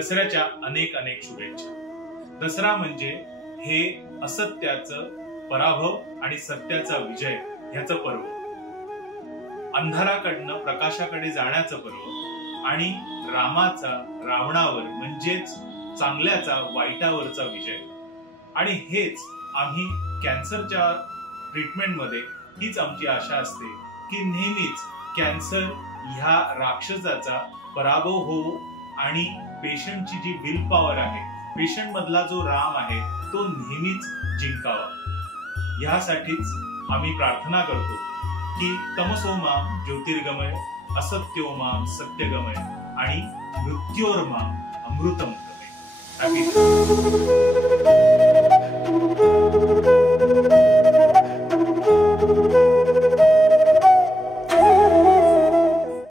दसऱ्याच्या अनेक अनेक शुभेच्छा। दसरा म्हणजे हे असत्याचं पराभव आणि सत्याचा विजय ह्याचं पर्व, अंधाराकडनं प्रकाशाकडे जाण्याचं पर्व आणि रामाचा रावणावर म्हणजेच चांगल्याचा वाईटावरचा विजय। आणि हेच आम्ही कॅन्सरच्या ट्रीटमेंटमध्ये हीच आमची आशा असते की नेहमीच कॅन्सर ह्या राक्षसाचा पराभव हो आणि पेशंटची जी विल पॉवर आहे, पेशंट मधला जो राम आहे तो नेहमीच जिंकावा। यासाठीच आम्ही प्रार्थना करतो की तमसो मां ज्योतिर्गमय, असत्यो मां सत्यगमय आणि मृत्योर्मां अमृतम गमय।